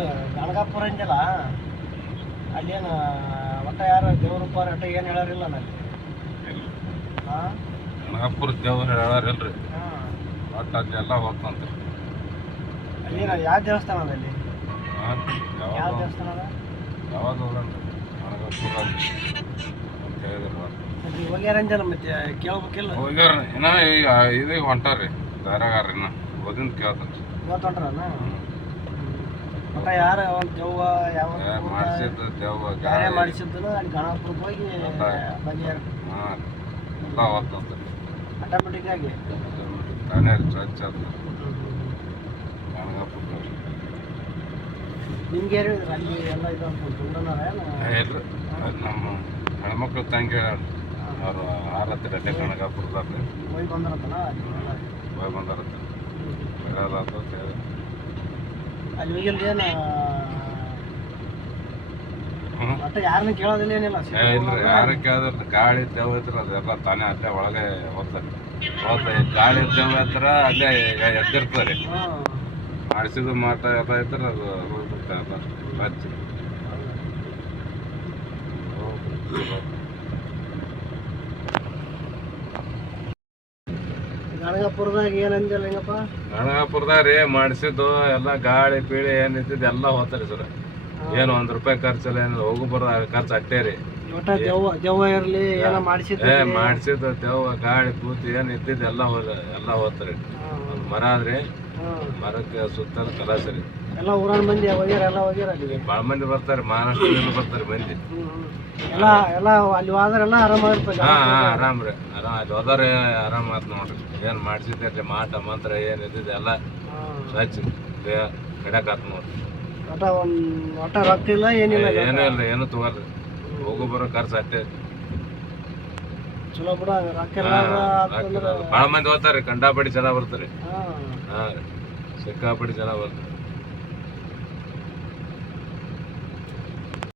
ಇದು ಗಣಗಾಪುರ ಅಂದಲ್ಲ ಅಲ್ಲೇನು ಒಟ್ಟ ಯಾರು ದೇವ್ರಪ್ಪ ಒಟ್ಟ ಏನು ಹೇಳೋರಿಲ್ಲ ನಲ್ಲಿ ಹಾಂ ಗಣಗಾಪುರ ದೇವ್ರು ಹೇಳಾರಿಲ್ರಿ ಹಾಂ ಒಟ್ಟು ಅಲ್ಲೆಲ್ಲ ಹೋಗ್ತಂತೆ ಅಲ್ಲೇನ ಯಾವ ದೇವಸ್ಥಾನ ಅದ ಅಲ್ಲಿ ಯಾವ ಯಾವಾಗ ದೇವಸ್ಥಾನ ಅದ ಯಾವಾಗ ಹೋಗಣ್ರಿ ಗಣಗಾಪುರ ಅಂತ ಹೇಳಿದ್ರು ಮತ್ತೆ ಹೋಗ್ಯಾರಂಜನ ಮತ್ತೆ ಕೇಳ್ಬೇಕಿಲ್ಲ ಹೋಗ್ಯಾರ ಇನ್ನ ಈಗ ಇದೀಗ ಹೊಂಟಾರ್ರಿ ದಾರಾಗಾರ ಇನ್ನ ಓದಿನ ಕೇಳ್ತಾನೆ ಇವತ್ತು ಹೊಂಟ್ರನ ಒಟ್ಟ ಯಾರು ಒಂದು ದೆವ್ವ ಯಾವ ಮಾಡಿಸಿದ್ದು ದೇವ ಗಾಯ ಮಾಡಿಸಿದ್ದು ಅಲ್ಲಿ ಗಣಪುರಕ್ಕೆ ಹೋಗಿ ಬಗೆಹರ ಹಾಂ ಎಲ್ಲ ಹೋಗ್ತಂತೆ ಆಟೋಮೆಟಿಕ್ ಆಗಿ ತಾನೇ ಸ್ವಚ್ಛ ಅದು ಗಣಗಾಪುರ ನಿಮ್ಗೆ ಯಾರು ಹೇಳಿದ್ರು ಅಲ್ಲಿ ಎಲ್ಲ ಇದು ಅಂತ ತುಂಡನಾರ ಇಲ್ರಿ ಅದು ನಮ್ಮ ಹೆಣ್ಮಕ್ಳು ತಂಗಿ ಹೇಳ್ಯಾರ ಅವರು ಆರತ್ರಿ ಅಲ್ಲೇ ಗಣಗಾಪುರದಲ್ಲಿ ಹೋಗಿ ಬಂದ್ರತ್ತನ ಹೋಗಿ ಬಂದಾರತ್ತ ಹೇಳಲ್ಲ ಅಂತ ಹೇಳಿ ಅಲ್ಲಿ ಹೋಗಿಲ್ರಿ ಏನು ಹ್ಞೂ ಒಟ್ಟ ಯಾರನ್ನ ಕೇಳೋದಿಲ್ಲ ಏನಿಲ್ಲ ಇಲ್ರಿ ಯಾರು ಕೇಳಿದ್ರೆ ಗಾಳಿ ದೇವ ಇದ್ರ ಅದೆಲ್ಲ ತಾನೇ ಅಲ್ಲೇ ಒಳಗೆ ಹೋಗ್ತಾರೆ ಗಾಳಿ ದೇವ ಹತ್ರ ಅಲ್ಲೇ ಎದ್ದಿರ್ತಾರೆ ಹಾಂ ಮಾಡಿಸಿದ ಮಾಟ ಎಲ್ಲ ಇದ್ರೆ ಅದು ಹೋಗ್ಬಿಡ್ತೆ ಎಲ್ಲ ಹಚ್ಚಿ ಗಣಗಾಪುರದಾಗ ಏನು ಅಂದಿಲ್ಲ ಹೆಂಗಪ್ಪ ಗಣಗಾಪುರದಾಗ ರೀ ಮಾಡಿಸಿದ್ದು ಎಲ್ಲ ಗಾಳಿ ಪೀಳಿ ಏನು ಇದ್ದಿದ್ದು ಎಲ್ಲ ಹೋಗ್ತಾರೆ ಸರ್ ಏನು ₹1 ಖರ್ಚಲ್ಲ ಏನಿಲ್ಲ ಹೋಗು ಬರೋ ಖರ್ಚು ಅಟ್ಟೆ ರೀ ಒಟ್ಟ ದೆವ್ವ ಇರಲಿ ಏನೋ ಮಾಡಿಸಿದ್ದು ಮಾಡಿಸಿದ್ದು ದೆವ್ವ ಗಾಳಿ ಕೂತಿ ಏನು ಇದ್ದಿದ್ದು ಎಲ್ಲ ಹೋಗ್ತಾರೆ ಒಂದು ಮರ ಆದ್ರಿ ಮರಕ್ಕೆ ಸುತ್ತಲ ಕಲಾಸ ರೀ ಎಲ್ಲ ಊರನ್ ಮಂದಿ ಹೋಗ್ಯಾರ ಎಲ್ಲ ಹೋಗ್ಯಾರ ಅಲ್ಲಿಗೆ ಭಾಳ ಮಂದಿ ಬರ್ತಾರೆ ಮಹಾರಾಷ್ಟ್ರದಿಂದ ಬರ್ತಾರೆ ಮಂದಿ ಎಲ್ಲ ಎಲ್ಲ ಅಲ್ಲಿ ಹೋದ್ರೆ ಎಲ್ಲ ಆರಾಮಾಗಿರ್ತದೆ ಹಾಂ ಹಾಂ ಆರಾಮ್ ರೀ ಆರಾಮ್ ಅಲ್ಲಿ ಹೋದ್ರೆ ಆರಾಮ ಆಯ್ತು ನೋಡ್ರಿ ಏನು ಮಾಡಿಸಿದ್ದೆ ಮಾಟ ಮಂತ್ರ ಏನು ಇದ್ದಿದ್ದು ಎಲ್ಲ ಸ್ವಚ್ಛ ಕಡ್ಯಾಕಾತ್ ನೋಡ್ರಿ ಒಟ್ಟ ರೊಕ್ಕ ಇಲ್ಲ ಏನಿಲ್ಲ ಏನೂ ಇಲ್ಲ ಏನೂ ತಗೋಲ್ರಿ ಹೋಗು ಬರೋ ಖರ್ಚು ಅಷ್ಟೇ ಚಲೋ ಬಿಡ ರೊಕ್ಕ ಎಲ್ಲ ಭಾಳ ಮಂದಿ ಹೋಗ್ತಾರೆ ಕಂಡಾಪಡಿ ಜನ ಬರ್ತಾರೆ ಹಾಂ ಹಾಂ ರೀ ಸಿಕ್ಕಾಪಡಿ ಜನ ಬರ್ತಾರೆ